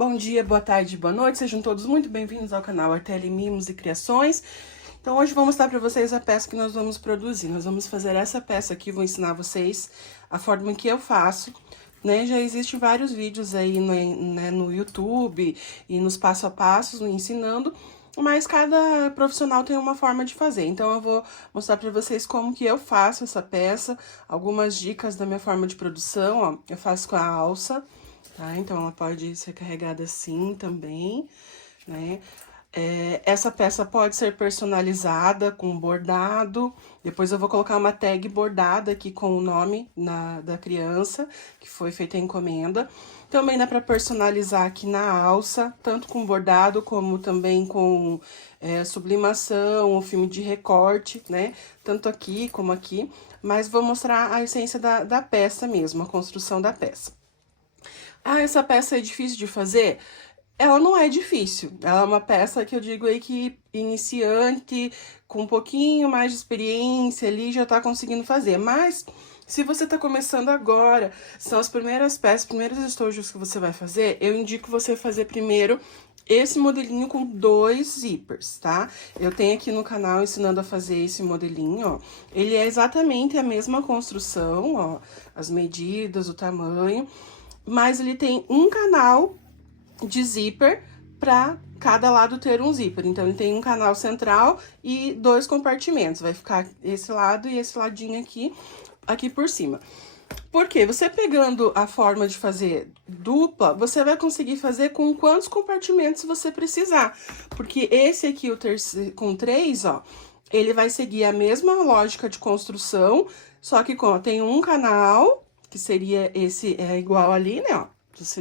Bom dia, boa tarde, boa noite, sejam todos muito bem-vindos ao canal Artelli Mimos e Criações. Então hoje vou mostrar para vocês a peça que nós vamos produzir. Nós vamos fazer essa peça aqui, vou ensinar vocês a forma que eu faço, né? Já existem vários vídeos aí no YouTube e nos passo a passos ensinando, mas cada profissional tem uma forma de fazer. Então eu vou mostrar para vocês como que eu faço essa peça, algumas dicas da minha forma de produção, ó. Eu faço com a alça, tá? Então, ela pode ser carregada assim também, né? Essa peça pode ser personalizada com bordado. Depois eu vou colocar uma tag bordada aqui com o nome da criança, que foi feita a encomenda. Também dá para personalizar aqui na alça, tanto com bordado como também com sublimação, o filme de recorte, né? Tanto aqui como aqui. Mas vou mostrar a essência da peça mesmo, a construção da peça. Ah, essa peça é difícil de fazer? Ela não é difícil. Ela é uma peça que eu digo aí que iniciante, com um pouquinho mais de experiência ali, já tá conseguindo fazer. Mas, se você tá começando agora, são as primeiras peças, primeiros estojos que você vai fazer, eu indico você fazer primeiro esse modelinho com 2 zippers, tá? Eu tenho aqui no canal ensinando a fazer esse modelinho, ó. Ele é exatamente a mesma construção, ó, as medidas, o tamanho, mas ele tem um canal de zíper para cada lado ter um zíper. Então, ele tem um canal central e 2 compartimentos. Vai ficar esse lado e esse ladinho aqui por cima. Porque você pegando a forma de fazer dupla, você vai conseguir fazer com quantos compartimentos você precisar. Porque esse aqui, o terceiro, com 3, ó, ele vai seguir a mesma lógica de construção, só que tem um canal, que seria esse, igual ali, né, ó,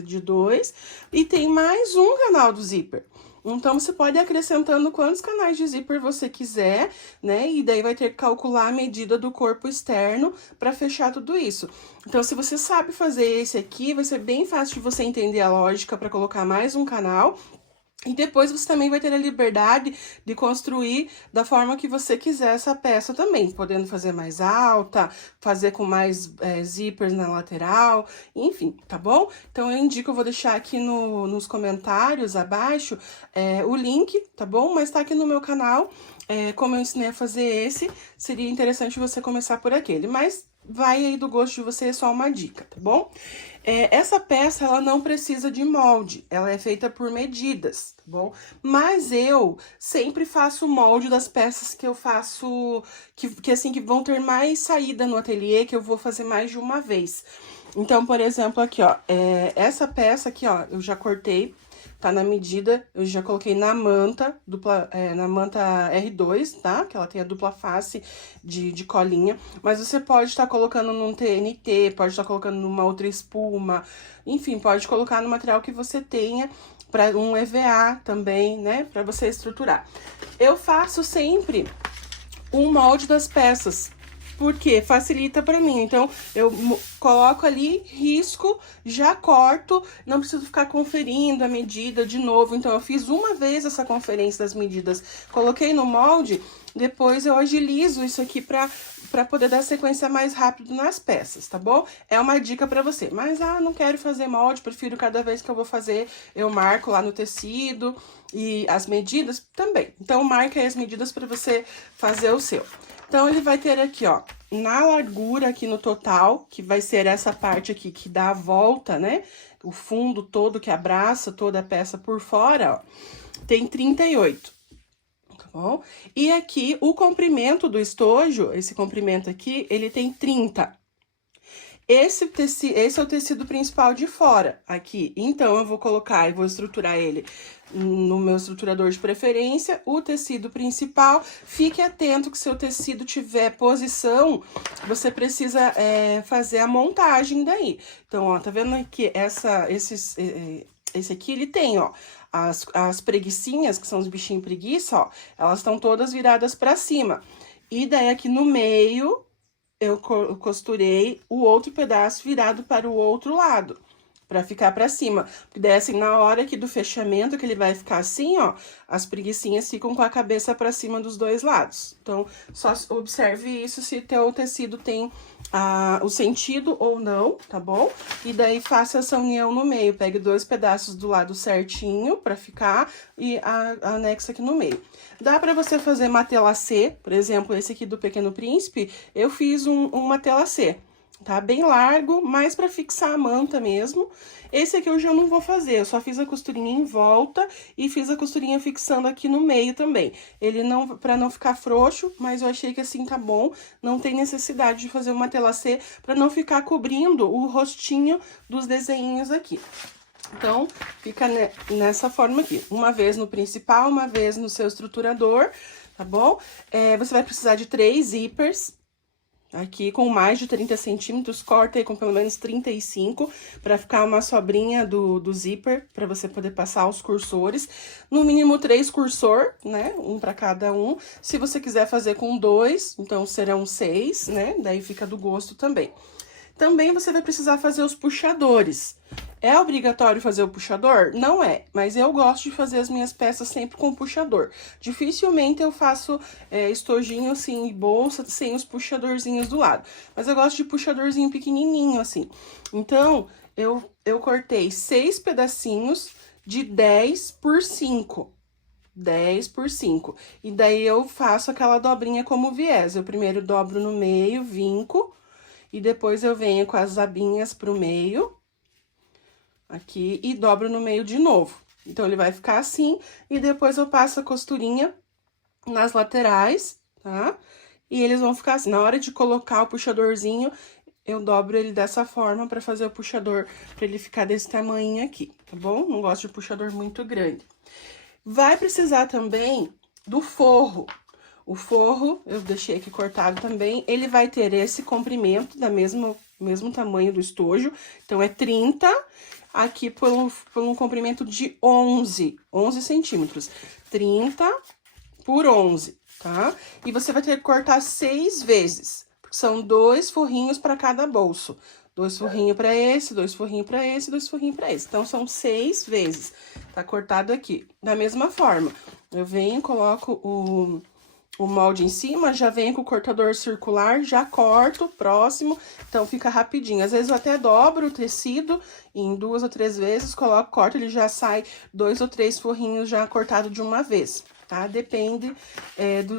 de 2, e tem mais um canal do zíper. Então, você pode ir acrescentando quantos canais de zíper você quiser, né? E daí vai ter que calcular a medida do corpo externo para fechar tudo isso. Então, se você sabe fazer esse aqui, vai ser bem fácil de você entender a lógica para colocar mais um canal. E depois você também vai ter a liberdade de construir da forma que você quiser essa peça também, podendo fazer mais alta, fazer com mais zippers na lateral, enfim, tá bom? Então, eu indico, eu vou deixar aqui nos comentários abaixo o link, tá bom? Mas tá aqui no meu canal, como eu ensinei a fazer esse, seria interessante você começar por aquele, mas vai aí do gosto de você, é só uma dica, tá bom? Essa peça, ela não precisa de molde, ela é feita por medidas, tá bom? Mas eu sempre faço molde das peças que eu faço, que vão ter mais saída no ateliê, que eu vou fazer mais de uma vez. Então, por exemplo, aqui, ó, essa peça aqui, ó, eu já cortei, tá na medida, eu já coloquei na manta, na manta R2, tá? Que ela tem a dupla face de colinha. Mas você pode estar colocando num TNT, pode estar colocando numa outra espuma, enfim, pode colocar no material que você tenha, para um EVA também, né? Pra você estruturar. Eu faço sempre um molde das peças, porque facilita pra mim. Então, eu coloco ali, risco, já corto, não preciso ficar conferindo a medida de novo. Então, eu fiz uma vez essa conferência das medidas, coloquei no molde, depois eu agilizo isso aqui pra poder dar sequência mais rápido nas peças, tá bom? É uma dica pra você. Mas, não quero fazer molde, prefiro cada vez que eu vou fazer, eu marco lá no tecido e as medidas também. Então, marca aí as medidas pra você fazer o seu. Então, ele vai ter aqui, ó, na largura aqui no total, que vai ser essa parte aqui que dá a volta, né? O fundo todo que abraça toda a peça por fora, ó, tem 38, tá bom? E aqui, o comprimento do estojo, esse comprimento aqui, ele tem 30. Esse é o tecido principal de fora, aqui. Então, eu vou colocar e vou estruturar ele no meu estruturador de preferência, o tecido principal. Fique atento que se o tecido tiver posição, você precisa fazer a montagem daí. Então, ó, tá vendo aqui, esse aqui, ele tem, ó, as preguiçinhas, que são os bichinhos preguiça, ó, elas estão todas viradas pra cima. E daí, aqui no meio, eu costurei o outro pedaço virado para o outro lado, pra ficar pra cima. Porque daí, assim, na hora aqui do fechamento, que ele vai ficar assim, ó, as preguicinhas ficam com a cabeça pra cima dos dois lados. Então, só observe isso se teu tecido tem o sentido ou não, tá bom? E daí, faça essa união no meio. Pegue 2 pedaços do lado certinho pra ficar e anexa aqui no meio. Dá pra você fazer matelacê, por exemplo, esse aqui do Pequeno Príncipe, eu fiz um matelacê. Tá bem largo, mais pra fixar a manta mesmo. Esse aqui eu já não vou fazer, eu só fiz a costurinha em volta e fiz a costurinha fixando aqui no meio também. Ele não, pra não ficar frouxo, mas eu achei que assim tá bom. Não tem necessidade de fazer uma telacê pra não ficar cobrindo o rostinho dos desenhinhos aqui. Então, fica nessa forma aqui. Uma vez no principal, uma vez no seu estruturador, tá bom? Você vai precisar de 3 zíperes. Aqui, com mais de 30 centímetros, corta aí com pelo menos 35, pra ficar uma sobrinha do zíper, pra você poder passar os cursores. No mínimo 3 cursor, né? Um pra cada um. Se você quiser fazer com 2, então serão 6, né? Daí fica do gosto também. Também você vai precisar fazer os puxadores. É obrigatório fazer o puxador? Não é, mas eu gosto de fazer as minhas peças sempre com puxador. Dificilmente eu faço estojinho assim, bolsa, sem os puxadorzinhos do lado. Mas eu gosto de puxadorzinho pequenininho assim. Então, eu cortei 6 pedacinhos de 10 por 5. 10 por 5. E daí eu faço aquela dobrinha como viés. Eu primeiro dobro no meio, vinco. E depois eu venho com as abinhas pro meio, aqui, e dobro no meio de novo. Então, ele vai ficar assim, e depois eu passo a costurinha nas laterais, tá? E eles vão ficar assim. Na hora de colocar o puxadorzinho, eu dobro ele dessa forma pra fazer o puxador, pra ele ficar desse tamanho aqui, tá bom? Não gosto de puxador muito grande. Vai precisar também do forro. O forro, eu deixei aqui cortado também, ele vai ter esse comprimento da mesmo tamanho do estojo. Então, é 30, aqui por um comprimento de 11 centímetros. 30 por 11, tá? E você vai ter que cortar 6 vezes, porque são 2 forrinhos para cada bolso. 2 forrinhos para esse, 2 forrinhos para esse, 2 forrinhos para esse. Então, são 6 vezes, tá cortado aqui. Da mesma forma, eu venho, coloco o molde em cima, já vem com o cortador circular, já corto próximo, então fica rapidinho. Às vezes eu até dobro o tecido em 2 ou 3 vezes, corto, ele já sai 2 ou 3 forrinhos já cortado de uma vez, tá? Depende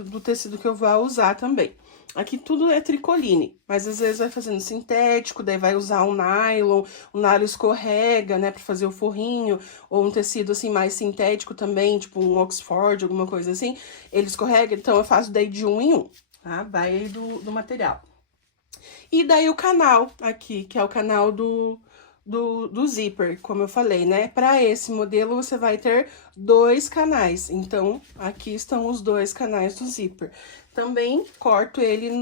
do tecido que eu vou usar também. Aqui tudo é tricoline, mas às vezes vai fazendo sintético, daí vai usar um nylon, o nylon escorrega, né, pra fazer o forrinho, ou um tecido assim mais sintético também, tipo um Oxford, alguma coisa assim, ele escorrega, então eu faço daí de 1 em 1, tá? Vai aí do material. E daí o canal aqui, que é o canal do zíper, como eu falei, né? Para esse modelo, você vai ter 2 canais. Então, aqui estão os 2 canais do zíper. Também corto ele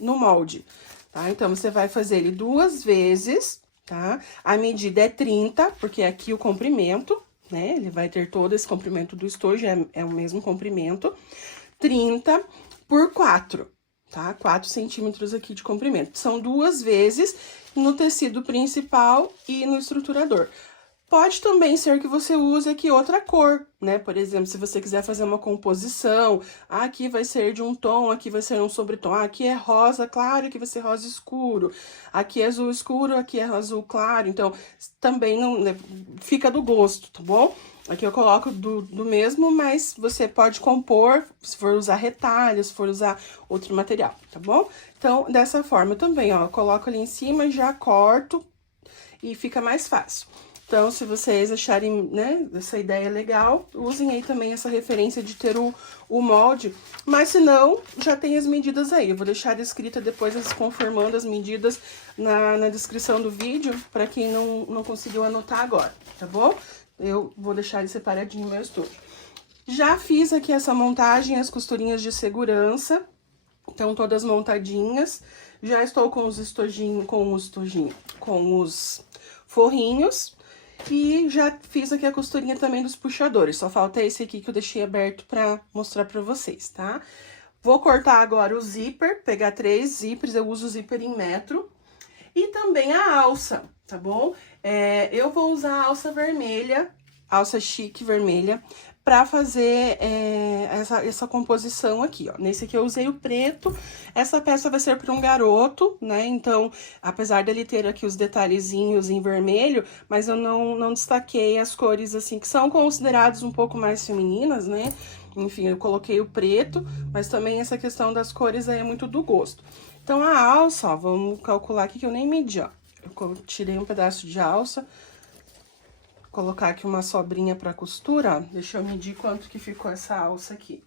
no molde, tá? Então, você vai fazer ele 2 vezes, tá? A medida é 30, porque aqui o comprimento, né? Ele vai ter todo esse comprimento do estojo, é o mesmo comprimento. 30 por 4. Tá? 4 centímetros aqui de comprimento. São 2 vezes no tecido principal e no estruturador. Pode também ser que você use aqui outra cor, né? Por exemplo, se você quiser fazer uma composição, aqui vai ser de um tom, aqui vai ser um sobretom, aqui é rosa claro, aqui vai ser rosa escuro, aqui é azul escuro, aqui é azul claro, então também não, né, fica do gosto, tá bom? Aqui eu coloco do mesmo, mas você pode compor, se for usar retalhos, se for usar outro material, tá bom? Então, dessa forma também, ó, eu coloco ali em cima e já corto e fica mais fácil. Então, se vocês acharem, né, essa ideia legal, usem aí também essa referência de ter o molde. Mas, se não, já tem as medidas aí. Eu vou deixar escrita depois, conformando as medidas na descrição do vídeo, para quem não conseguiu anotar agora, tá bom? Eu vou deixar ele separadinho no meu estojo. Já fiz aqui essa montagem, as costurinhas de segurança. Estão todas montadinhas. Já estou com os forrinhos. E já fiz aqui a costurinha também dos puxadores. Só falta esse aqui que eu deixei aberto pra mostrar pra vocês, tá? Vou cortar agora o zíper, pegar 3 zíperes, eu uso o zíper em metro. E também a alça, tá bom? Eu vou usar a alça vermelha, alça chique vermelha, pra fazer essa composição aqui, ó. Nesse aqui eu usei o preto. Essa peça vai ser para um garoto, né? Então, apesar dele ter aqui os detalhezinhos em vermelho, mas eu não destaquei as cores, assim, que são consideradas um pouco mais femininas, né? Enfim, eu coloquei o preto, mas também essa questão das cores aí é muito do gosto. Então, a alça, ó, vamos calcular aqui que eu nem medi, ó. Eu tirei um pedaço de alça. Colocar aqui uma sobrinha pra costura, ó. Deixa eu medir quanto que ficou essa alça aqui.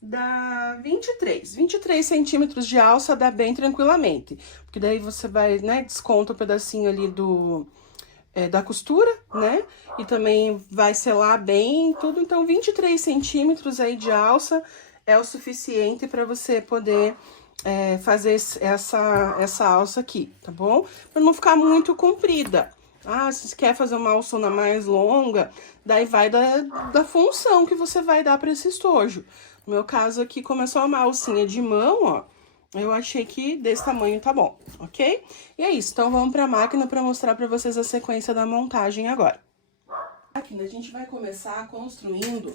Dá 23 centímetros de alça dá bem tranquilamente. Porque daí você vai, né, desconta um pedacinho ali da costura, né? E também vai selar bem tudo. Então, 23 centímetros aí de alça é o suficiente pra você poder fazer essa alça aqui, tá bom? Pra não ficar muito comprida. Ah, se você quer fazer uma alçona mais longa, daí vai da função que você vai dar pra esse estojo. No meu caso aqui, como é só uma alcinha de mão, ó, eu achei que desse tamanho tá bom, ok? E é isso, então vamos pra máquina pra mostrar pra vocês a sequência da montagem agora. Aqui, a gente vai começar construindo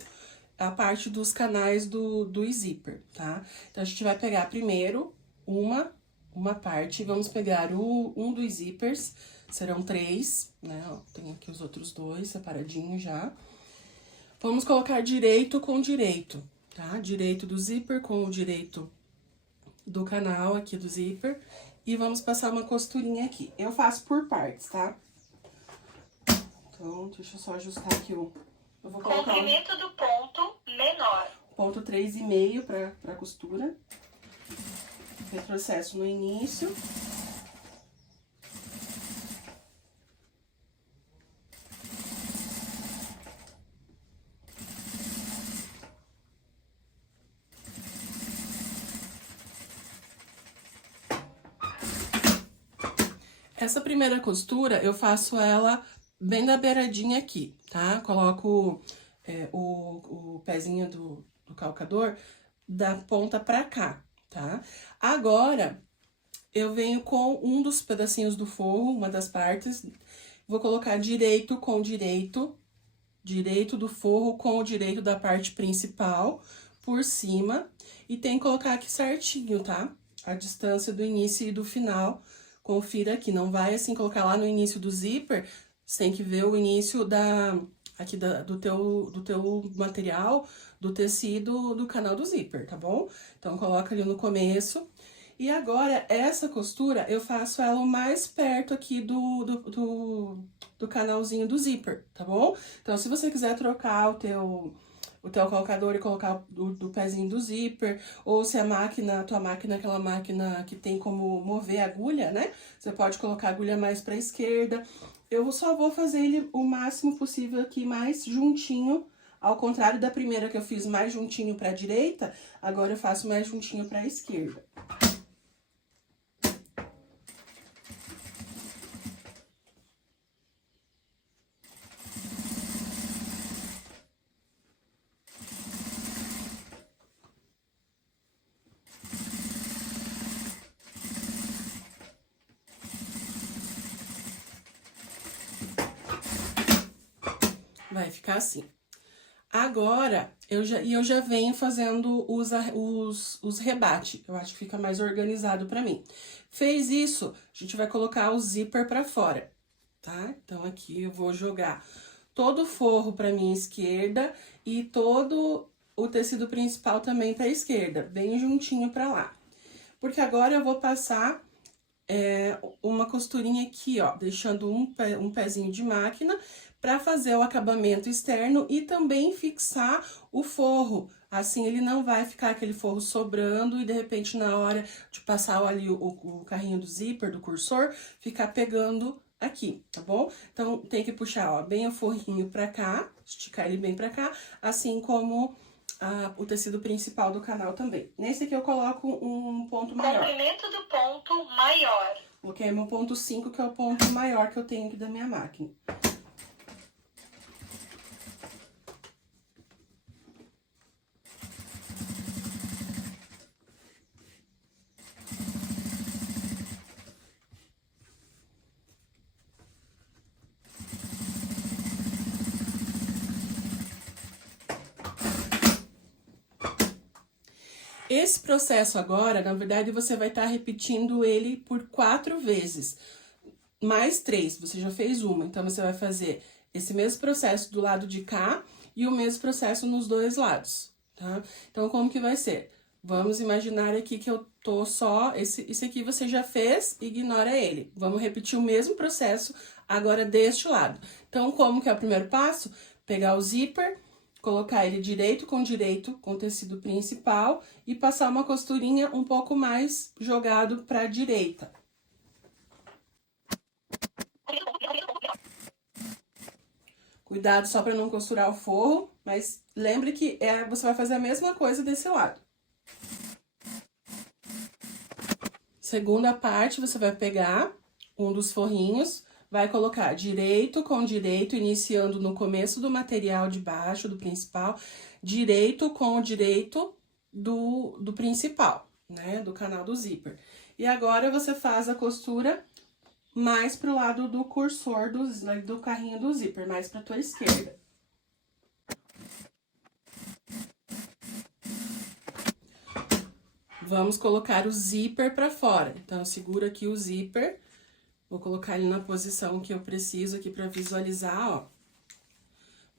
a parte dos canais do zíper, tá? Então, a gente vai pegar primeiro uma parte, vamos pegar um dos zíperes, serão 3, né? Ó, tem aqui os outros 2 separadinhos já. Vamos colocar direito com direito, tá? Direito do zíper com o direito do canal aqui do zíper. E vamos passar uma costurinha aqui. Eu faço por partes, tá? Então, deixa eu só ajustar aqui eu vou colocar comprimento do ponto menor. Ponto 3,5 pra costura. Retrocesso no início. Essa primeira costura, eu faço ela bem da beiradinha aqui, tá? Coloco o pezinho do calcador da ponta pra cá, tá? Agora, eu venho com um dos pedacinhos do forro, uma das partes, vou colocar direito com direito, direito do forro com o direito da parte principal por cima, e tem que colocar aqui certinho, tá? A distância do início e do final, confira aqui, não vai assim colocar lá no início do zíper, você tem que ver o início do teu material, do tecido do canal do zíper, tá bom? Então, coloca ali no começo. E agora, essa costura, eu faço ela o mais perto aqui do canalzinho do zíper, tá bom? Então, se você quiser trocar o teu calcador e colocar do pezinho do zíper, ou se a tua máquina é aquela máquina que tem como mover a agulha, né? Você pode colocar a agulha mais pra esquerda. Eu só vou fazer ele o máximo possível aqui, mais juntinho, ao contrário da primeira que eu fiz mais juntinho pra direita, agora eu faço mais juntinho pra esquerda. Vai ficar assim. Agora, eu já venho fazendo os rebate. Eu acho que fica mais organizado pra mim. Fez isso, a gente vai colocar o zíper pra fora, tá? Então, aqui eu vou jogar todo o forro pra minha esquerda e todo o tecido principal também pra esquerda, bem juntinho pra lá. Porque agora eu vou passar uma costurinha aqui, ó, deixando um pezinho de máquina para fazer o acabamento externo e também fixar o forro. Assim, ele não vai ficar aquele forro sobrando e, de repente, na hora de passar ali o carrinho do zíper, do cursor, ficar pegando aqui, tá bom? Então, tem que puxar, ó, bem o forrinho pra cá, esticar ele bem pra cá, assim como o tecido principal do canal também. Nesse aqui eu coloco um ponto maior. Comprimento do ponto maior. Coloquei meu ponto 5, que é o ponto maior que eu tenho aqui da minha máquina. Esse processo agora, na verdade, você vai estar repetindo ele por 4 vezes. Mais 3, você já fez uma. Então, você vai fazer esse mesmo processo do lado de cá e o mesmo processo nos 2 lados, tá? Então, como que vai ser? Vamos imaginar aqui que eu tô só... Esse aqui você já fez, ignora ele. Vamos repetir o mesmo processo agora deste lado. Então, como que é o primeiro passo? Pegar o zíper, colocar ele direito com o tecido principal e passar uma costurinha um pouco mais jogado para a direita. Cuidado só para não costurar o forro, mas lembre que você vai fazer a mesma coisa desse lado. Segunda parte, você vai pegar um dos forrinhos, vai colocar direito com direito, iniciando no começo do material de baixo, do principal, direito com o direito do principal, né, do canal do zíper. E agora, você faz a costura mais pro lado do cursor do carrinho do zíper, mais pra tua esquerda. Vamos colocar o zíper pra fora. Então, eu seguro aqui o zíper. Vou colocar ele na posição que eu preciso aqui pra visualizar, ó.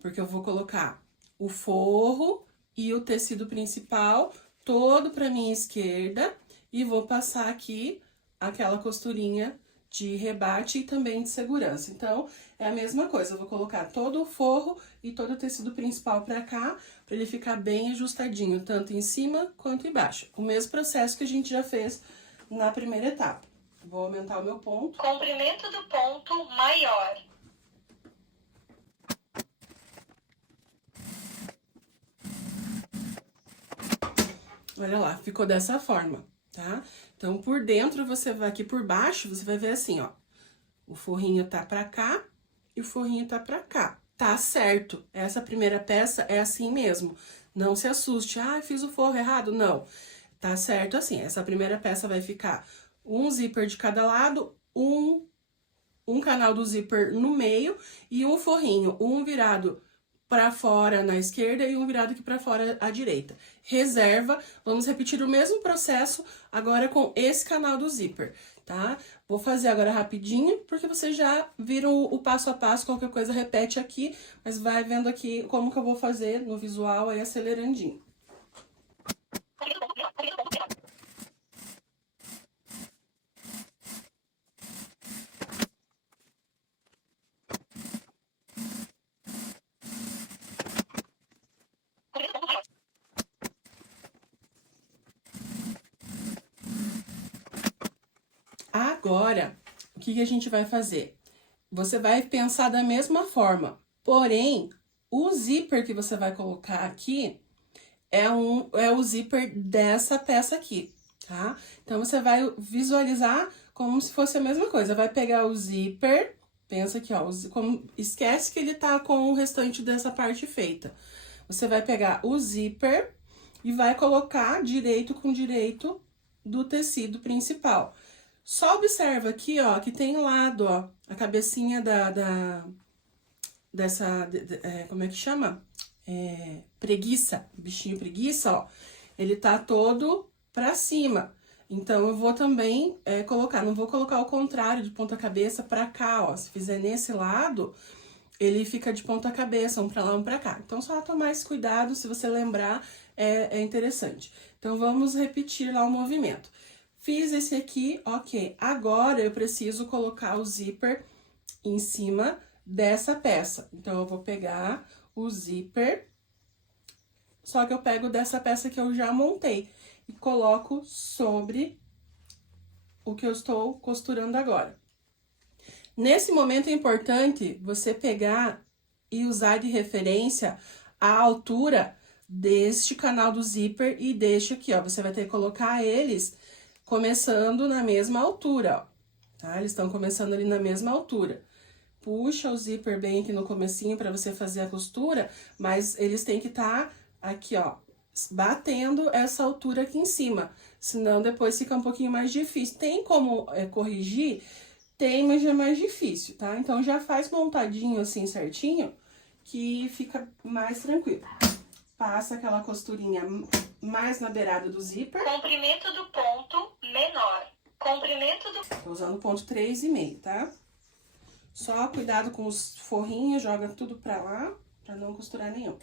Porque eu vou colocar o forro e o tecido principal todo pra minha esquerda. E vou passar aqui aquela costurinha de rebate e também de segurança. Então, é a mesma coisa, eu vou colocar todo o forro e todo o tecido principal pra cá, pra ele ficar bem ajustadinho, tanto em cima quanto embaixo. O mesmo processo que a gente já fez na primeira etapa. Vou aumentar o meu ponto. Comprimento do ponto maior. Olha lá, ficou dessa forma, tá? Então, por dentro, você vai aqui por baixo, você vai ver assim, ó. O forrinho tá pra cá e o forrinho tá pra cá. Tá certo, essa primeira peça é assim mesmo. Não se assuste, ah, fiz o forro errado. Não, tá certo assim. Essa primeira peça vai ficar um zíper de cada lado, um canal do zíper no meio e um forrinho, um virado para fora na esquerda e um virado aqui para fora à direita. Reserva, vamos repetir o mesmo processo agora com esse canal do zíper, tá? Vou fazer agora rapidinho, porque vocês já viram o passo a passo, qualquer coisa repete aqui, mas vai vendo aqui como que eu vou fazer no visual aí acelerandinho. Agora, o que a gente vai fazer? Você vai pensar da mesma forma, porém, o zíper que você vai colocar aqui é o zíper dessa peça aqui, tá? Então, você vai visualizar como se fosse a mesma coisa. Vai pegar o zíper, pensa aqui, ó, esquece que ele tá com o restante dessa parte feita. Você vai pegar o zíper e vai colocar direito com direito do tecido principal. Só observa aqui, ó, que tem um lado, ó, a cabecinha como é que chama? Preguiça, bichinho preguiça, ó, ele tá todo pra cima. Então, eu vou também colocar, não vou colocar o contrário, de ponta cabeça pra cá, ó. Se fizer nesse lado, ele fica de ponta cabeça, um pra lá, um pra cá. Então, só tomar esse cuidado, se você lembrar, é interessante. Então, vamos repetir lá o movimento. Fiz esse aqui, ok. Agora, eu preciso colocar o zíper em cima dessa peça. Então, eu vou pegar o zíper, só que eu pego dessa peça que eu já montei e coloco sobre o que eu estou costurando agora. Nesse momento é importante você pegar e usar de referência a altura deste canal do zíper e deste aqui, ó. Você vai ter que colocar eles começando na mesma altura, ó, tá? Eles estão começando ali na mesma altura. Puxa o zíper bem aqui no comecinho pra você fazer a costura, mas eles têm que estar aqui, ó, batendo essa altura aqui em cima. Senão, depois fica um pouquinho mais difícil. Tem como corrigir? Tem, mas já é mais difícil, tá? Então, já faz montadinho assim, certinho, que fica mais tranquilo. Passa aquela costurinha mais na beirada do zíper. Comprimento do ponto menor. Comprimento do... Tô usando o ponto 3,5, tá? Só cuidado com os forrinhos, joga tudo pra lá, pra não costurar nenhum.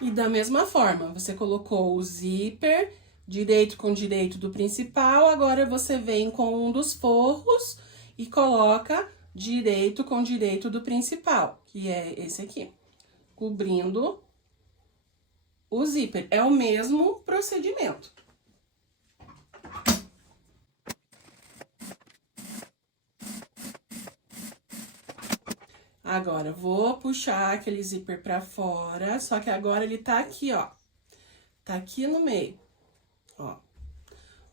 E da mesma forma, você colocou o zíper direito com direito do principal, agora você vem com um dos forros e coloca direito com direito do principal, que é esse aqui, cobrindo o zíper. É o mesmo procedimento. Agora, vou puxar aquele zíper pra fora, só que agora ele tá aqui, ó. Tá aqui no meio, ó.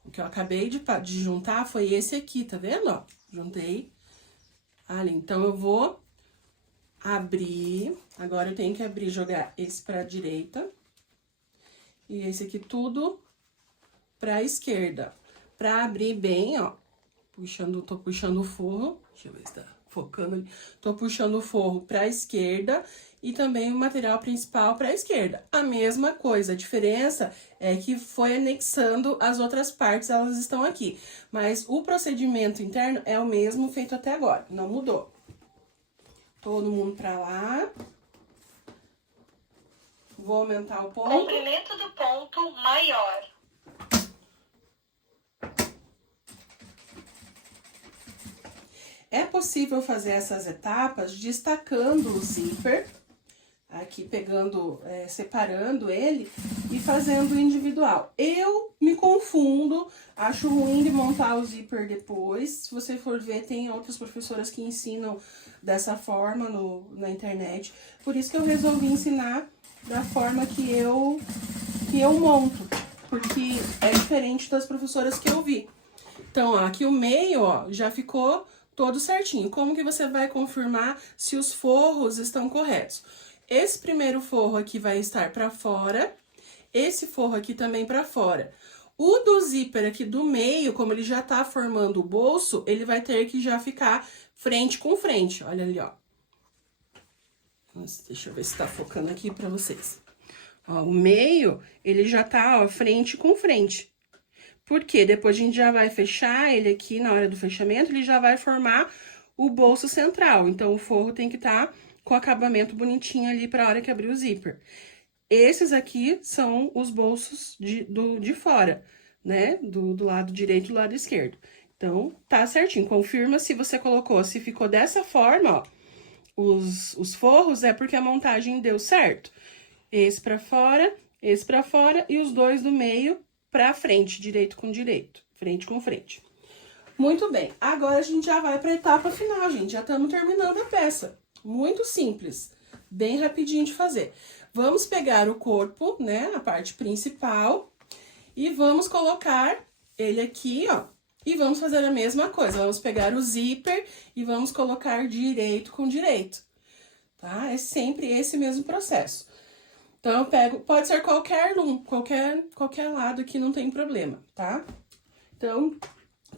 O que eu acabei de juntar foi esse aqui, tá vendo, ó? Juntei ali. Então, eu vou abrir. Agora, eu tenho que abrir e jogar esse pra direita. E esse aqui tudo pra esquerda. Pra abrir bem, ó. Tô puxando o forro. Deixa eu ver se tá focando ali. Tô puxando o forro pra esquerda e também o material principal pra esquerda. A mesma coisa, a diferença é que foi anexando as outras partes, elas estão aqui. Mas o procedimento interno é o mesmo feito até agora, não mudou. Todo mundo pra lá. Vou aumentar o ponto. Comprimento do ponto maior. É possível fazer essas etapas destacando o zíper, aqui pegando, separando ele e fazendo individual. Eu me confundo, acho ruim de montar o zíper depois. Se você for ver, tem outras professoras que ensinam dessa forma na internet. Por isso que eu resolvi ensinar da forma que eu monto, porque é diferente das professoras que eu vi. Então, ó, aqui o meio, ó, já ficou todo certinho. Como que você vai confirmar se os forros estão corretos? Esse primeiro forro aqui vai estar pra fora, esse forro aqui também pra fora. O do zíper aqui do meio, como ele já tá formando o bolso, ele vai ter que já ficar frente com frente. Olha ali, ó. Nossa, deixa eu ver se tá focando aqui pra vocês. Ó, o meio, ele já tá, ó, frente com frente. Porque depois a gente já vai fechar ele aqui, na hora do fechamento, ele já vai formar o bolso central. Então, o forro tem que estar com acabamento bonitinho ali pra hora que abrir o zíper. Esses aqui são os bolsos de fora, né? Do lado direito e do lado esquerdo. Então, tá certinho. Confirma se você colocou, se ficou dessa forma, ó. Os forros é porque a montagem deu certo. Esse pra fora e os dois do meio pra frente, direito com direito, frente com frente. Muito bem, agora a gente já vai pra etapa final, gente, já estamos terminando a peça. Muito simples, bem rapidinho de fazer. Vamos pegar o corpo, né, a parte principal, e vamos colocar ele aqui, ó, e vamos fazer a mesma coisa. Vamos pegar o zíper e vamos colocar direito com direito, tá? É sempre esse mesmo processo. Então, eu pego, pode ser qualquer um, qualquer lado aqui, não tem problema, tá? Então,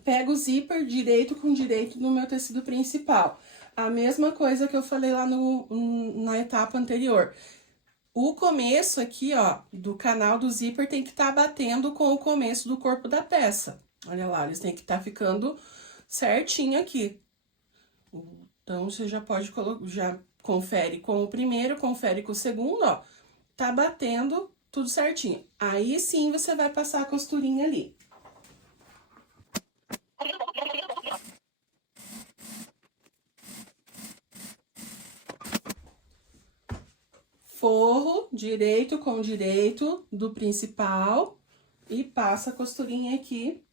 pego o zíper direito com direito no meu tecido principal. A mesma coisa que eu falei lá na etapa anterior. O começo aqui, ó, do canal do zíper tem que estar batendo com o começo do corpo da peça. Olha lá, eles têm que estar ficando certinho aqui. Então, você já pode colocar, já confere com o primeiro, confere com o segundo, ó. Tá batendo tudo certinho. Aí sim você vai passar a costurinha ali. Forro direito com direito do principal e passa a costurinha aqui,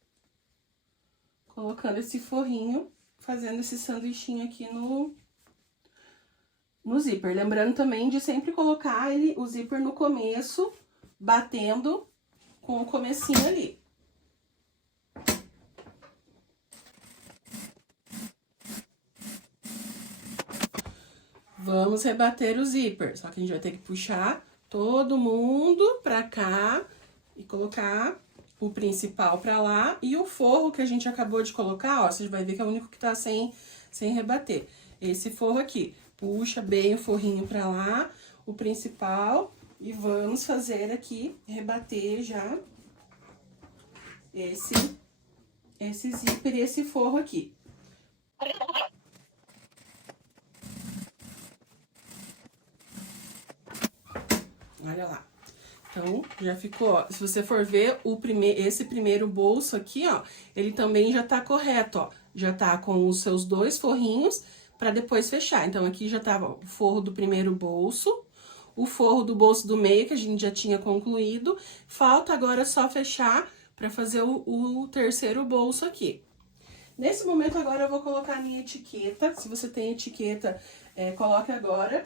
colocando esse forrinho, fazendo esse sanduichinho aqui no zíper. Lembrando também de sempre colocar o zíper no começo, batendo com o comecinho ali. Vamos rebater o zíper, só que a gente vai ter que puxar todo mundo pra cá e colocar o principal pra lá. E o forro que a gente acabou de colocar, ó, você vai ver que é o único que tá sem rebater. esse forro aqui. Puxa bem o forrinho pra lá, o principal, e vamos fazer aqui, rebater já esse zíper e esse forro aqui. Olha lá. Então, já ficou, ó. Se você for ver, esse primeiro bolso aqui, ó, ele também já tá correto, ó. Já tá com os seus 2 forrinhos pra depois fechar. Então, aqui já tava ó, o forro do primeiro bolso, o forro do bolso do meio, que a gente já tinha concluído. Falta agora só fechar pra fazer o terceiro bolso aqui. Nesse momento, agora, eu vou colocar a minha etiqueta. Se você tem etiqueta, coloque agora.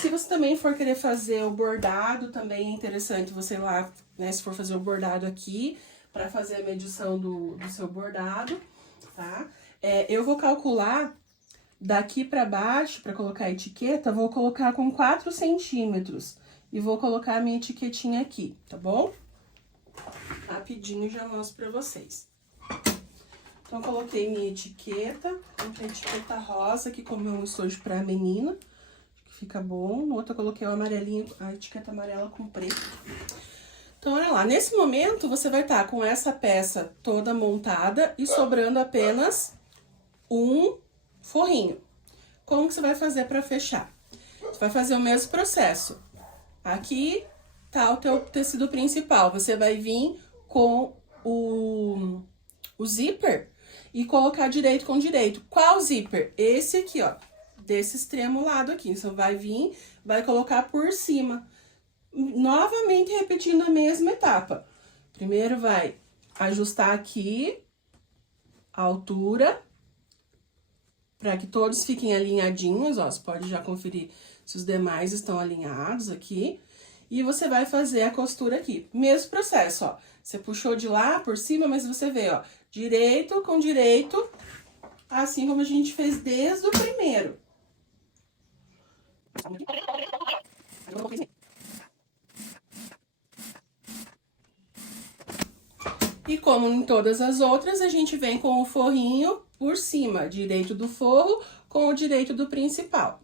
Se você também for querer fazer o bordado, também é interessante você ir lá, né, se for fazer o bordado aqui, pra fazer a medição do seu bordado, tá? Eu vou calcular daqui pra baixo, pra colocar a etiqueta, vou colocar com 4 centímetros. E vou colocar a minha etiquetinha aqui, tá bom? Rapidinho já mostro pra vocês. Então, coloquei minha etiqueta, coloquei a etiqueta rosa, que como é um estojo pra menina, fica bom. No outro eu coloquei o amarelinho, a etiqueta amarela com preto. Então, olha lá, nesse momento você vai estar com essa peça toda montada e sobrando apenas um forrinho. Como que você vai fazer pra fechar? Você vai fazer o mesmo processo. Aqui tá o teu tecido principal, você vai vir com o zíper e colocar direito com direito. Qual zíper? Esse aqui, ó, desse extremo lado aqui. Você vai vir, vai colocar por cima. Novamente repetindo a mesma etapa. Primeiro vai ajustar aqui a altura, para que todos fiquem alinhadinhos, ó. Você pode já conferir se os demais estão alinhados aqui. E você vai fazer a costura aqui. Mesmo processo, ó. Você puxou de lá por cima, mas você vê, ó, direito com direito, assim como a gente fez desde o primeiro. E como em todas as outras, a gente vem com o forrinho por cima, direito do forro com o direito do principal.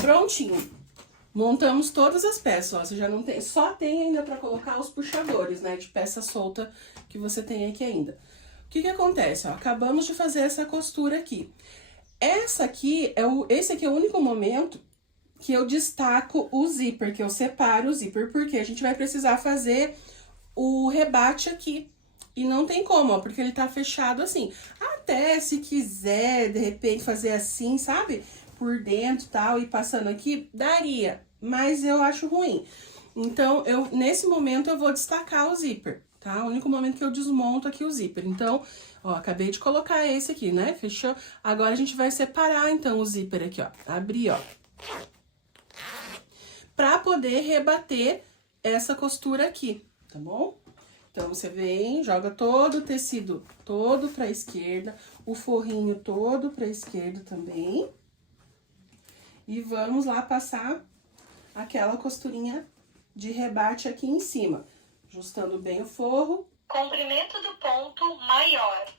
Prontinho. Montamos todas as peças, ó, você já não tem, só tem ainda pra colocar os puxadores, né, de peça solta que você tem aqui ainda. O que que acontece, ó, acabamos de fazer essa costura aqui. Esse aqui é o único momento que eu destaco o zíper, que eu separo o zíper, porque a gente vai precisar fazer o rebate aqui. E não tem como, ó, porque ele tá fechado assim. Até se quiser, de repente, fazer assim, sabe? Por dentro e tal, e passando aqui, daria. Mas eu acho ruim. Então, nesse momento, eu vou destacar o zíper, tá? O único momento que eu desmonto aqui o zíper. Então, ó, acabei de colocar esse aqui, né? Fechou? Agora, a gente vai separar, então, o zíper aqui, ó. Abrir, ó. Pra poder rebater essa costura aqui, tá bom? Então, você vem, joga todo o tecido todo pra esquerda, o forrinho todo pra esquerda também. E vamos lá passar aquela costurinha de rebate aqui em cima. Ajustando bem o forro. Comprimento do ponto maior.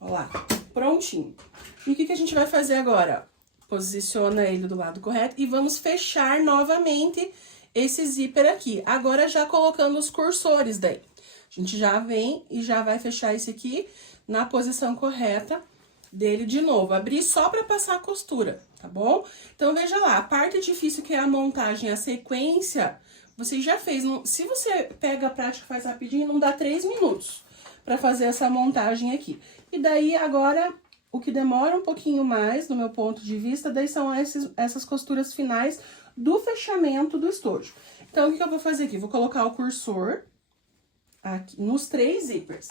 Ó lá, prontinho. E o que que a gente vai fazer agora? Posiciona ele do lado correto e vamos fechar novamente esse zíper aqui. Agora, já colocando os cursores daí. A gente já vem e já vai fechar esse aqui na posição correta dele de novo. Abrir só pra passar a costura, tá bom? Então, veja lá, a parte difícil que é a montagem, a sequência, você já fez. Se você pega a prática e faz rapidinho, não dá 3 minutos pra fazer essa montagem aqui. E daí, agora, o que demora um pouquinho mais, no meu ponto de vista, daí são essas costuras finais do fechamento do estojo. Então, o que eu vou fazer aqui? Vou colocar o cursor aqui nos 3 zíperes.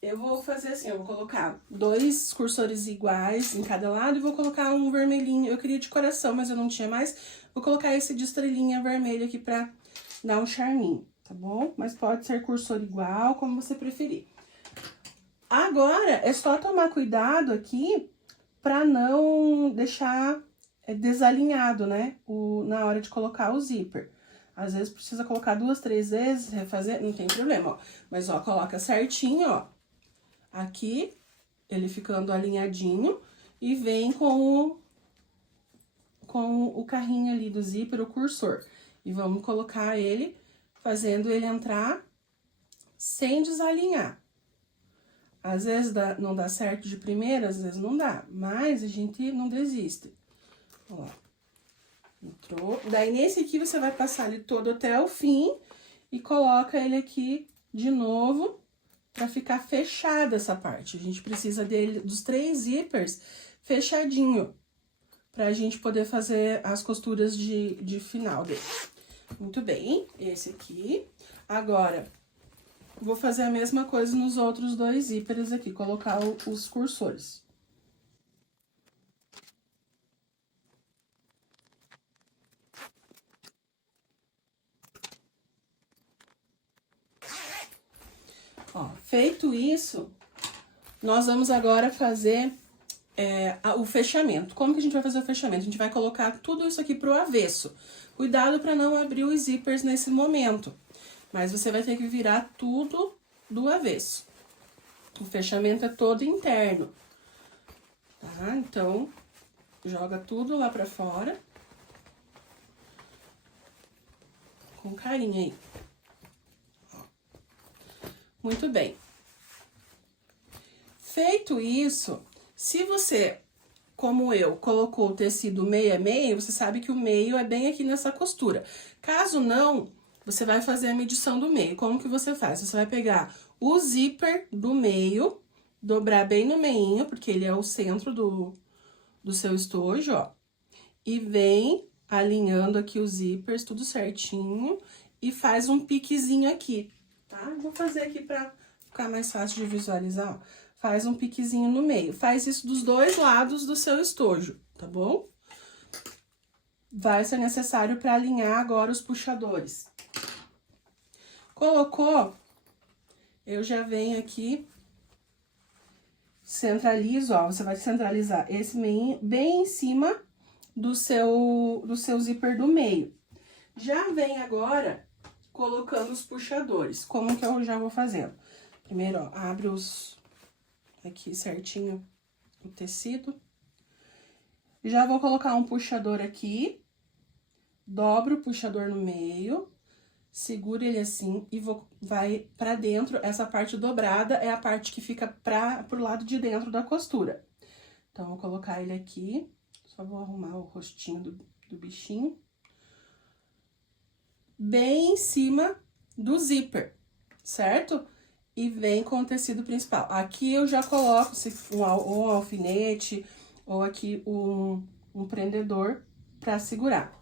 Eu vou fazer assim, eu vou colocar 2 cursores iguais em cada lado e vou colocar um vermelhinho. Eu queria de coração, mas eu não tinha mais. Vou colocar esse de estrelinha vermelha aqui pra dar um charminho, tá bom? Mas pode ser cursor igual, como você preferir. Agora, é só tomar cuidado aqui pra não deixar desalinhado, né? Na hora de colocar o zíper. Às vezes precisa colocar 2, 3 vezes, refazer, não tem problema, ó. Mas, ó, coloca certinho, ó. Aqui, ele ficando alinhadinho e vem com o carrinho ali do zíper, o cursor. E vamos colocar ele, fazendo ele entrar sem desalinhar. Às vezes não dá certo de primeira, às vezes não dá, mas a gente não desiste. Ó, entrou. Daí, nesse aqui, você vai passar ele todo até o fim e coloca ele aqui de novo pra ficar fechada essa parte. A gente precisa dos 3 zíperes fechadinho, pra gente poder fazer as costuras de final dele. Muito bem, esse aqui. Agora, vou fazer a mesma coisa nos outros 2 zíperes aqui, colocar os cursores. Ó, feito isso, nós vamos agora fazer o fechamento. Como que a gente vai fazer o fechamento? A gente vai colocar tudo isso aqui pro avesso. Cuidado para não abrir os zíperes nesse momento. Mas você vai ter que virar tudo do avesso. O fechamento é todo interno. Tá? Então, joga tudo lá pra fora. Com carinho aí. Muito bem. Feito isso, se você, como eu, colocou o tecido meio a meio, você sabe que o meio é bem aqui nessa costura. Caso não, você vai fazer a medição do meio. Como que você faz? Você vai pegar o zíper do meio, dobrar bem no meinho, porque ele é o centro do seu estojo, ó. E vem alinhando aqui os zíperes, tudo certinho, e faz um piquezinho aqui, tá? Vou fazer aqui pra ficar mais fácil de visualizar, ó. Faz um piquezinho no meio. Faz isso dos 2 lados do seu estojo, tá bom? Vai ser necessário para alinhar agora os puxadores. Colocou, eu já venho aqui, centralizo, ó. Você vai centralizar esse meio bem em cima do seu zíper do meio. Já vem agora colocando os puxadores. Como que eu já vou fazendo? Primeiro, ó, abre aqui certinho o tecido. Já vou colocar um puxador aqui, dobro o puxador no meio, segura ele assim e vai pra dentro. Essa parte dobrada é a parte que fica pro lado de dentro da costura. Então, vou colocar ele aqui, só vou arrumar o rostinho do bichinho. Bem em cima do zíper, certo? E vem com o tecido principal. Aqui eu já coloco ou um alfinete, ou aqui um prendedor pra segurar.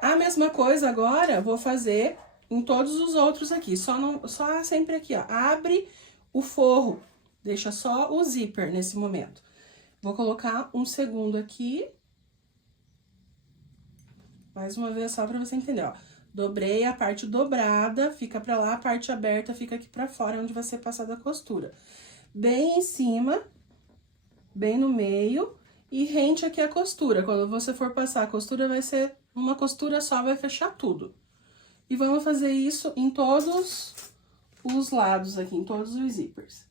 A mesma coisa agora vou fazer em todos os outros aqui, só sempre aqui, ó. Abre o forro, deixa só o zíper nesse momento. Vou colocar um segundo aqui. Mais uma vez, só pra você entender, ó. Dobrei a parte dobrada, fica pra lá, a parte aberta fica aqui pra fora, onde vai ser passada a costura. Bem em cima, bem no meio, e rente aqui a costura. Quando você for passar a costura, vai ser uma costura só, vai fechar tudo. E vamos fazer isso em todos os lados aqui, em todos os zíperes.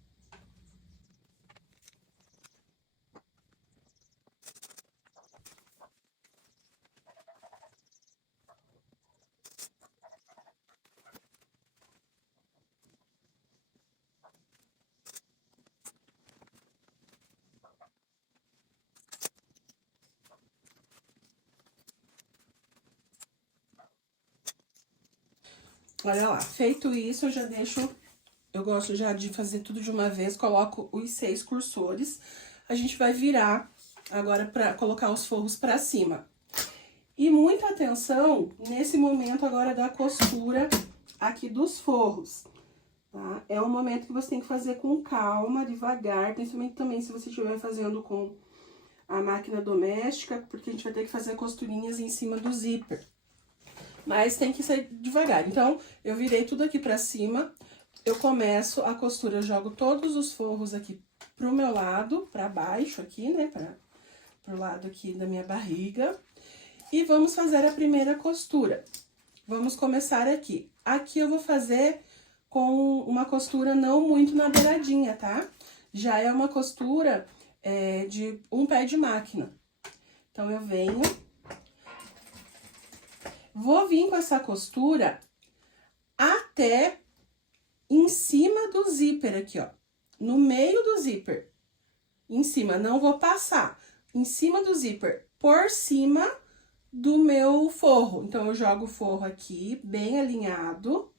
Olha lá, feito isso, eu já deixo... Eu gosto já de fazer tudo de uma vez, coloco os 6 cursores. A gente vai virar agora pra colocar os forros pra cima. E muita atenção nesse momento agora da costura aqui dos forros. tá? É um momento que você tem que fazer com calma, devagar, principalmente também se você estiver fazendo com a máquina doméstica, porque a gente vai ter que fazer costurinhas em cima do zíper. Mas tem que ser devagar. Então, eu virei tudo aqui pra cima, eu começo a costura, eu jogo todos os forros aqui pro meu lado, pra baixo aqui, né, pro lado aqui da minha barriga. E vamos fazer a primeira costura. Vamos começar aqui. Aqui eu vou fazer com uma costura não muito na beiradinha, tá? Já é uma costura de um pé de máquina. Então, eu venho... Vou vir com essa costura até em cima do zíper aqui, ó. No meio do zíper. Em cima, não vou passar. Em cima do zíper, por cima do meu forro. Então, eu jogo o forro aqui, bem alinhado.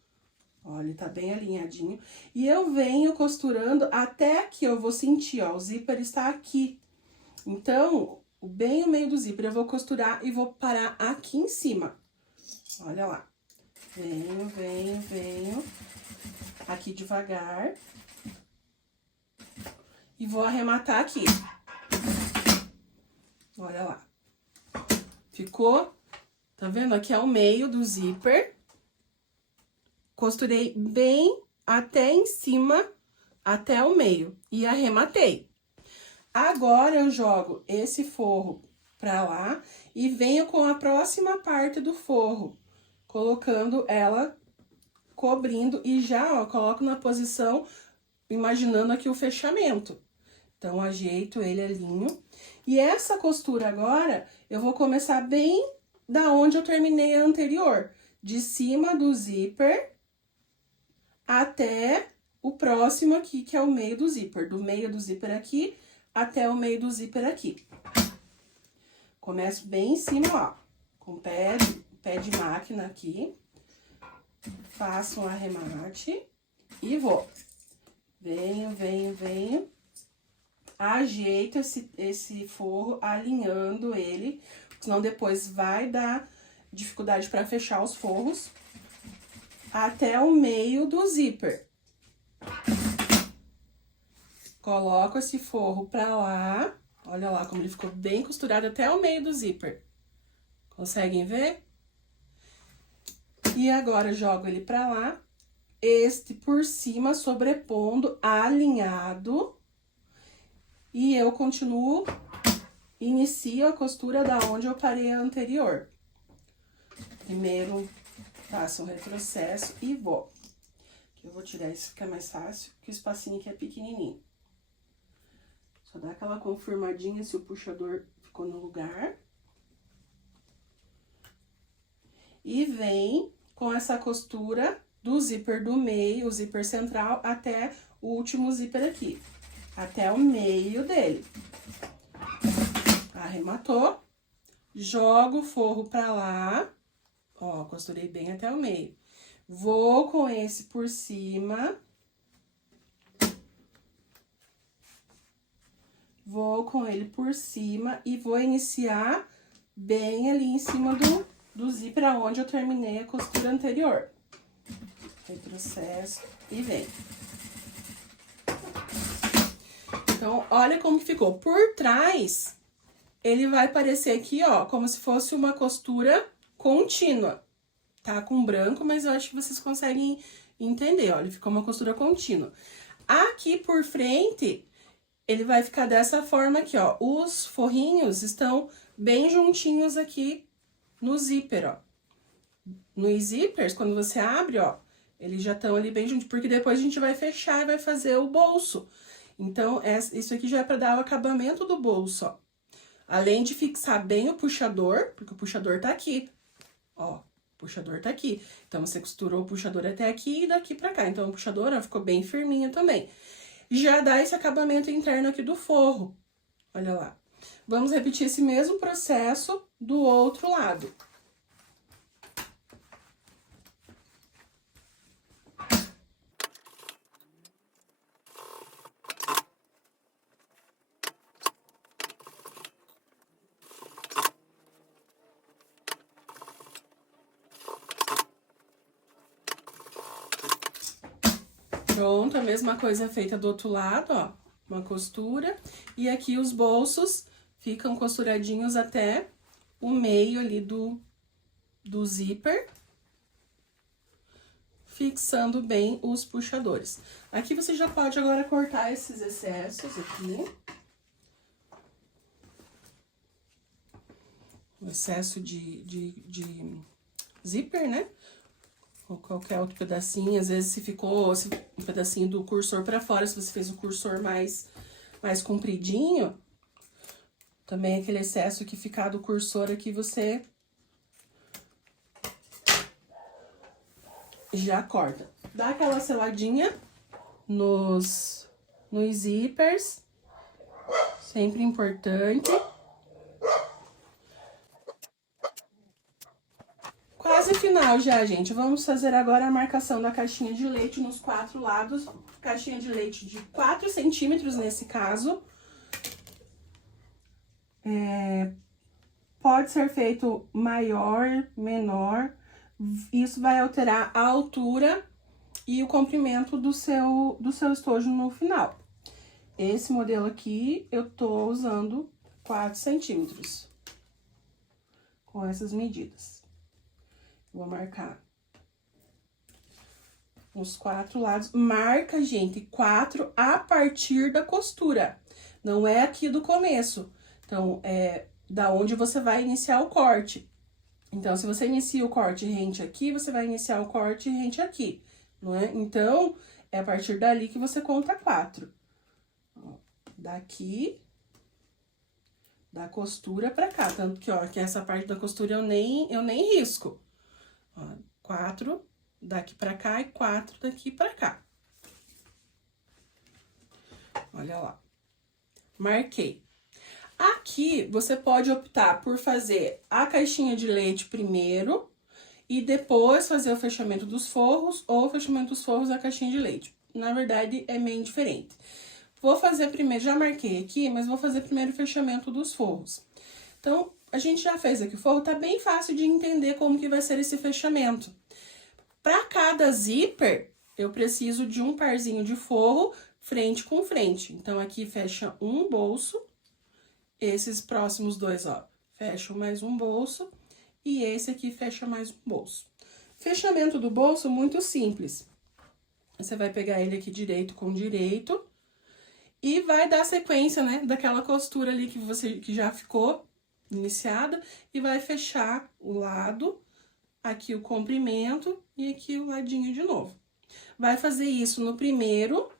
Olha, tá bem alinhadinho. E eu venho costurando até aqui, eu vou sentir, ó, o zíper está aqui. Então, bem o meio do zíper, eu vou costurar e vou parar aqui em cima. Olha lá. Venho, venho, venho. Aqui devagar. E vou arrematar aqui. Olha lá. Ficou? Tá vendo? Aqui é o meio do zíper. Costurei bem até em cima, até o meio. E arrematei. Agora, eu jogo esse forro pra lá e venho com a próxima parte do forro, colocando ela, cobrindo e já, ó, coloco na posição, imaginando aqui o fechamento. Então, ajeito ele alinho. E essa costura agora, eu vou começar bem da onde eu terminei a anterior. De cima do zíper até o próximo aqui, que é o meio do zíper. Do meio do zíper aqui até o meio do zíper aqui. Começo bem em cima, ó, com o pé de máquina aqui. Faço um arremate e vou. Venho, venho, venho. Ajeito esse forro, alinhando ele, senão depois vai dar dificuldade para fechar os forros. Até o meio do zíper. Coloco esse forro pra lá. Olha lá como ele ficou bem costurado até o meio do zíper. Conseguem ver? E agora, jogo ele pra lá. Este por cima, sobrepondo, alinhado. E eu continuo, inicio a costura da onde eu parei a anterior. Primeiro, faço um retrocesso e vou. Eu vou tirar isso, fica mais fácil, que o espacinho aqui é pequenininho. Só dá aquela confirmadinha se o puxador ficou no lugar. E vem com essa costura do zíper do meio, o zíper central, até o último zíper aqui. Até o meio dele. Arrematou. Jogo o forro pra lá. Ó, costurei bem até o meio. Vou com esse por cima. Vou com ele por cima e vou iniciar bem ali em cima do zíper, onde eu terminei a costura anterior. Retrocesso e vem. Então, olha como que ficou. Por trás, ele vai parecer aqui, ó, como se fosse uma costura contínua. Tá com branco, mas eu acho que vocês conseguem entender, ó, ele ficou uma costura contínua. Aqui por frente, ele vai ficar dessa forma aqui, ó. Os forrinhos estão bem juntinhos aqui no zíper, ó. Nos zíperes, quando você abre, ó, eles já estão ali bem juntos, porque depois a gente vai fechar e vai fazer o bolso. Então, isso aqui já é pra dar o acabamento do bolso, ó. Além de fixar bem o puxador, porque o puxador tá aqui, ó. O puxador tá aqui. Então, você costurou o puxador até aqui e daqui pra cá. Então, o puxador, ó, ficou bem firminho também. Já dá esse acabamento interno aqui do forro. Olha lá. Vamos repetir esse mesmo processo do outro lado. Pronto, a mesma coisa feita do outro lado, ó. Uma costura. E aqui os bolsos ficam costuradinhos até o meio ali do zíper, fixando bem os puxadores. Aqui você já pode agora cortar esses excessos aqui. O excesso de zíper, né? Ou qualquer outro pedacinho. Às vezes, se ficou um pedacinho do cursor pra fora, se você fez o cursor mais compridinho, também aquele excesso que ficar do cursor aqui, você já corta. Dá aquela seladinha nos zíperes, sempre importante. Quase final já, gente. Vamos fazer agora a marcação da caixinha de leite nos 4 lados. Caixinha de leite de 4 centímetros nesse caso. Pode ser feito maior, menor. Isso vai alterar a altura e o comprimento do seu estojo no final. Esse modelo aqui, eu tô usando 4 centímetros. Com essas medidas. Vou marcar os 4 lados. Marca, gente, 4 a partir da costura. Não é aqui do começo. Então, é da onde você vai iniciar o corte. Então, se você inicia o corte rente aqui, você vai iniciar o corte rente aqui, não é? Então, é a partir dali que você conta 4. Daqui, da costura pra cá. Tanto que, ó, que essa parte da costura eu nem risco. Ó, 4 daqui pra cá e 4 daqui pra cá. Olha lá. Marquei. Aqui, você pode optar por fazer a caixinha de leite primeiro e depois fazer o fechamento dos forros ou o fechamento dos forros da caixinha de leite. Na verdade, é meio diferente. Vou fazer primeiro, já marquei aqui, mas vou fazer primeiro o fechamento dos forros. Então, a gente já fez aqui o forro, tá bem fácil de entender como que vai ser esse fechamento. Para cada zíper, eu preciso de um parzinho de forro frente com frente. Então, aqui fecha um bolso. Esses próximos dois, ó, fecham mais um bolso. E esse aqui fecha mais um bolso. Fechamento do bolso, muito simples. Você vai pegar ele aqui direito com direito. E vai dar sequência, né, daquela costura ali que já ficou iniciada. E vai fechar o lado, aqui o comprimento e aqui o ladinho de novo. Vai fazer isso no primeiro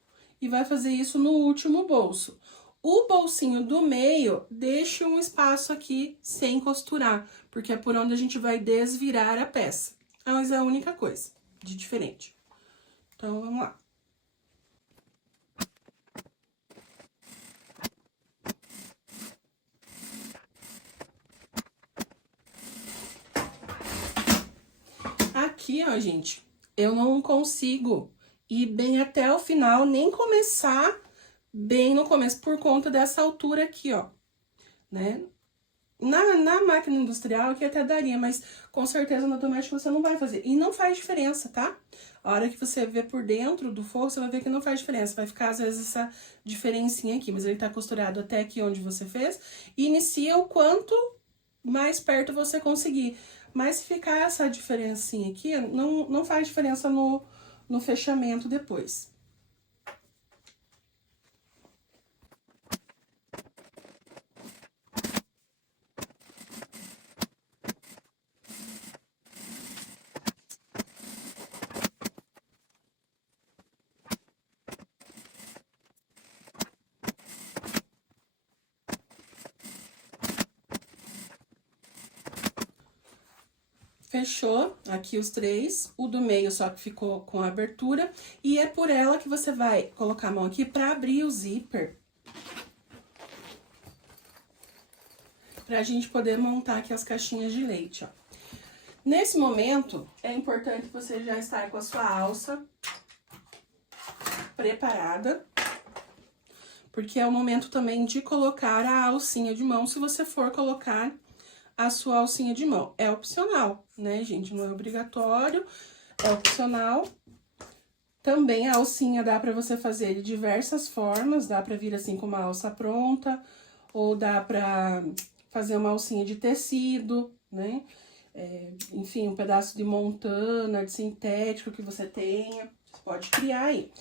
e vai fazer isso no último bolso. O bolsinho do meio, deixe um espaço aqui sem costurar, porque é por onde a gente vai desvirar a peça. Mas é a única coisa de diferente. Então, vamos lá. Aqui, ó, gente, eu não consigo ir bem até o final, nem começar bem no começo, por conta dessa altura aqui, ó, né? Na máquina industrial aqui até daria, mas com certeza na doméstica você não vai fazer. E não faz diferença, tá? A hora que você vê por dentro do forro, você vai ver que não faz diferença. Vai ficar, às vezes, essa diferencinha aqui, mas ele tá costurado até aqui onde você fez. E inicia o quanto mais perto você conseguir. Mas se ficar essa diferencinha aqui, não faz diferença no fechamento depois. Fechou aqui os 3, o do meio só que ficou com a abertura, e é por ela que você vai colocar a mão aqui pra abrir o zíper. Pra gente poder montar aqui as caixinhas de leite, ó. Nesse momento, é importante você já estar com a sua alça preparada, porque é o momento também de colocar a alcinha de mão, se você for colocar a sua alcinha de mão. É opcional, né, gente? Não é obrigatório, é opcional. Também a alcinha dá pra você fazer de diversas formas, dá pra vir assim com uma alça pronta, ou dá pra fazer uma alcinha de tecido, né? Enfim, um pedaço de montana, de sintético que você tenha, você pode criar aí.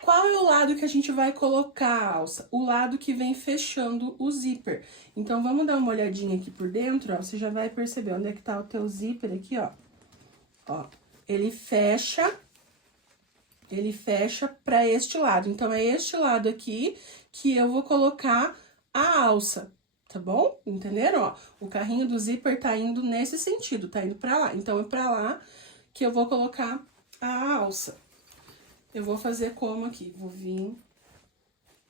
Qual é o lado que a gente vai colocar a alça? O lado que vem fechando o zíper. Então, vamos dar uma olhadinha aqui por dentro, ó, você já vai perceber onde é que tá o teu zíper aqui, ó. Ó, ele fecha para este lado. Então, é este lado aqui que eu vou colocar a alça, tá bom? Entenderam? Ó, o carrinho do zíper tá indo nesse sentido, tá indo pra lá. Então, é pra lá que eu vou colocar a alça. Eu vou fazer como aqui? Vou vir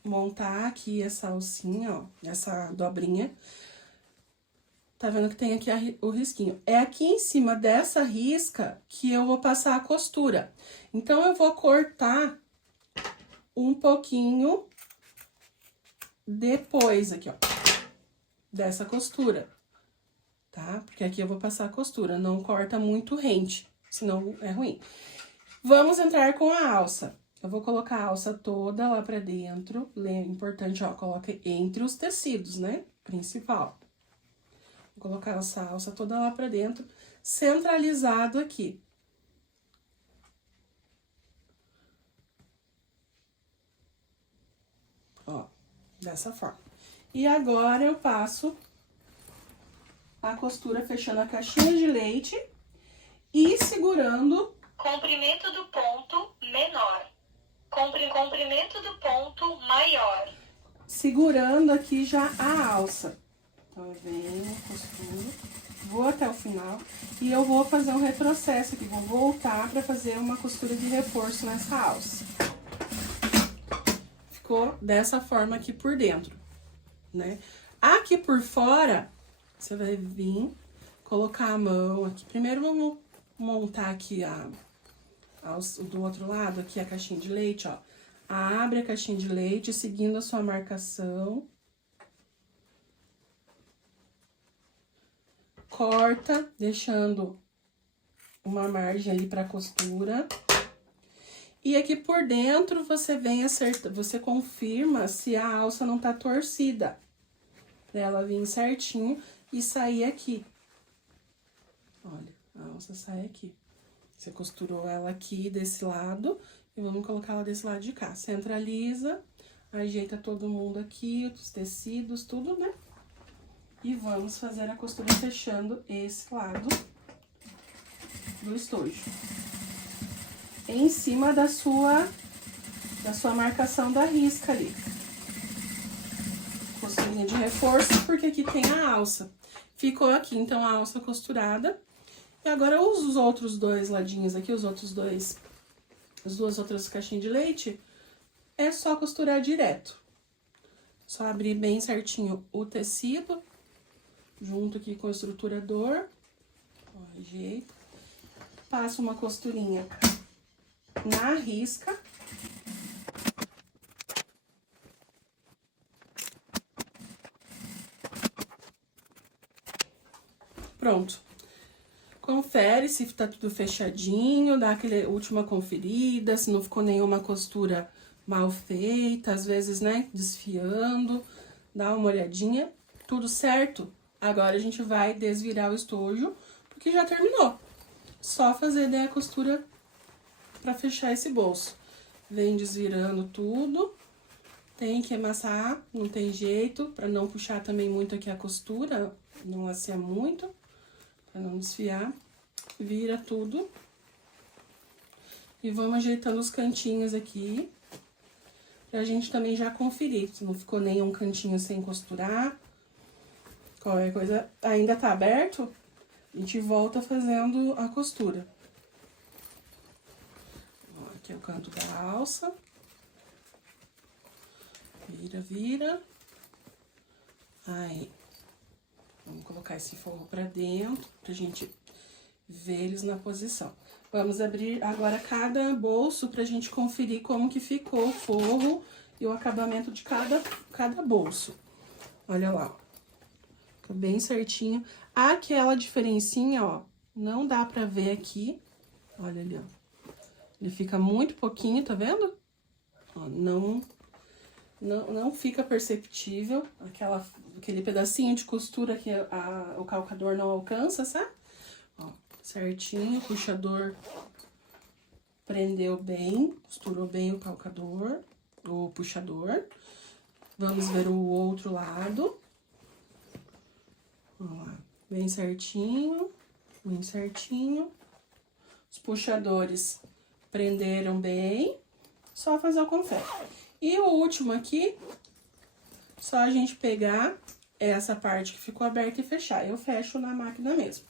montar aqui essa alcinha, ó, essa dobrinha. Tá vendo que tem aqui o risquinho? É aqui em cima dessa risca que eu vou passar a costura. Então, eu vou cortar um pouquinho depois aqui, ó, dessa costura, tá? Porque aqui eu vou passar a costura, não corta muito rente, senão é ruim. Vamos entrar com a alça. Eu vou colocar a alça toda lá pra dentro. É importante, ó, coloca entre os tecidos, né? Principal. Vou colocar essa alça toda lá pra dentro, centralizado aqui. Ó, dessa forma. E agora eu passo a costura fechando a caixinha de leite e segurando... Comprimento do ponto menor. Comprimento do ponto maior. Segurando aqui já a alça. Então, eu venho, costuro, vou até o final e eu vou fazer um retrocesso aqui. Vou voltar pra fazer uma costura de reforço nessa alça. Ficou dessa forma aqui por dentro, né? Aqui por fora, você vai vir, colocar a mão aqui. Primeiro, vamos montar aqui do outro lado, aqui a caixinha de leite, ó. Abre a caixinha de leite, seguindo a sua marcação. Corta, deixando uma margem ali pra costura. E aqui por dentro, você vem você confirma se a alça não tá torcida. Pra ela vir certinho e sair aqui. Olha, a alça sai aqui. Você costurou ela aqui desse lado e vamos colocar ela desse lado de cá. Centraliza, ajeita todo mundo aqui, os tecidos, tudo, né? E vamos fazer a costura fechando esse lado do estojo. Em cima da sua marcação da risca ali. Costurinha de reforço, porque aqui tem a alça. Ficou aqui, então, a alça costurada. E agora, os outros dois ladinhos aqui, as duas outras caixinhas de leite, é só costurar direto. Só abrir bem certinho o tecido, junto aqui com o estruturador. Ó, ajeita. Passa uma costurinha na risca. Pronto. Confere se tá tudo fechadinho, dá aquela última conferida, se não ficou nenhuma costura mal feita, às vezes, né, desfiando. Dá uma olhadinha, tudo certo? Agora, a gente vai desvirar o estojo, porque já terminou. Só fazer daí a costura pra fechar esse bolso. Vem desvirando tudo. Tem que amassar, não tem jeito, pra não puxar também muito aqui a costura, não lacear muito. Pra não desfiar, vira tudo. E vamos ajeitando os cantinhos aqui. Pra gente também já conferir se não ficou nenhum cantinho sem costurar. Qualquer coisa ainda tá aberto, a gente volta fazendo a costura. Ó, aqui é o canto da alça. Vira, vira. Aí. Vamos colocar esse forro pra dentro, pra gente ver eles na posição. Vamos abrir agora cada bolso pra gente conferir como que ficou o forro e o acabamento de cada bolso. Olha lá, ó. Ficou bem certinho. Aquela diferencinha, ó, não dá pra ver aqui. Olha ali, ó. Ele fica muito pouquinho, tá vendo? Ó, não fica perceptível aquele pedacinho de costura que o calcador não alcança, sabe? Ó, certinho, o puxador prendeu bem, costurou bem o calcador, o puxador. Vamos ver o outro lado. Ó lá, bem certinho, bem certinho. Os puxadores prenderam bem, só fazer o confete. E o último aqui, só a gente pegar essa parte que ficou aberta e fechar. Eu fecho na máquina mesmo.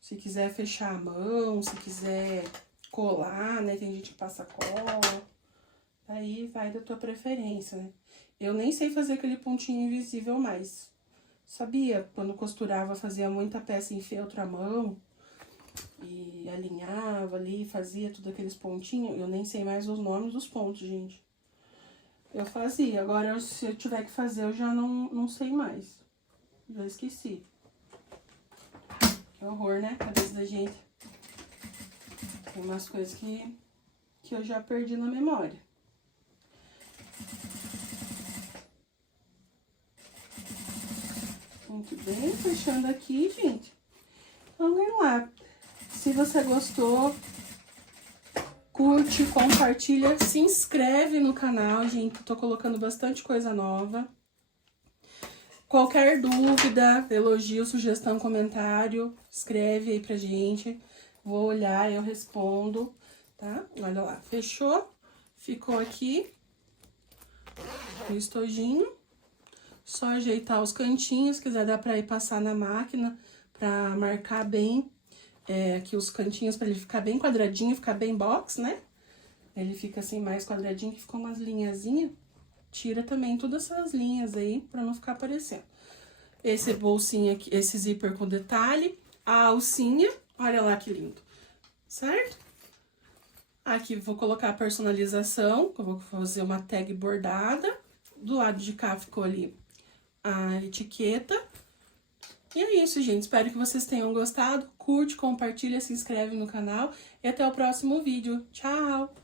Se quiser fechar a mão, se quiser colar, né? Tem gente que passa cola. Aí vai da tua preferência, né? Eu nem sei fazer aquele pontinho invisível mais. Sabia? Quando costurava, fazia muita peça em feltro à mão. E alinhava ali, fazia tudo aqueles pontinhos. Eu nem sei mais os nomes dos pontos, gente. Eu fazia. Agora, se eu tiver que fazer, eu já não sei mais. Já esqueci. Que horror, né? Cabeça da gente. Tem umas coisas que eu já perdi na memória. Muito bem, fechando aqui, gente. Então, vamos lá. Se você gostou, curte, compartilha, se inscreve no canal, gente. Tô colocando bastante coisa nova. Qualquer dúvida, elogio, sugestão, comentário, escreve aí pra gente. Vou olhar, eu respondo, tá? Olha lá, fechou? Ficou aqui o estojinho. Só ajeitar os cantinhos, se quiser dá pra ir passar na máquina pra marcar bem aqui os cantinhos, pra ele ficar bem quadradinho, ficar bem box, né? Ele fica assim mais quadradinho, que ficou umas linhazinhas. Tira também todas essas linhas aí, pra não ficar aparecendo. Esse bolsinho aqui, esse zíper com detalhe. A alcinha, olha lá que lindo, certo? Aqui vou colocar a personalização, eu vou fazer uma tag bordada. Do lado de cá ficou ali a etiqueta. E é isso, gente. Espero que vocês tenham gostado. Curte, compartilha, se inscreve no canal. E até o próximo vídeo. Tchau!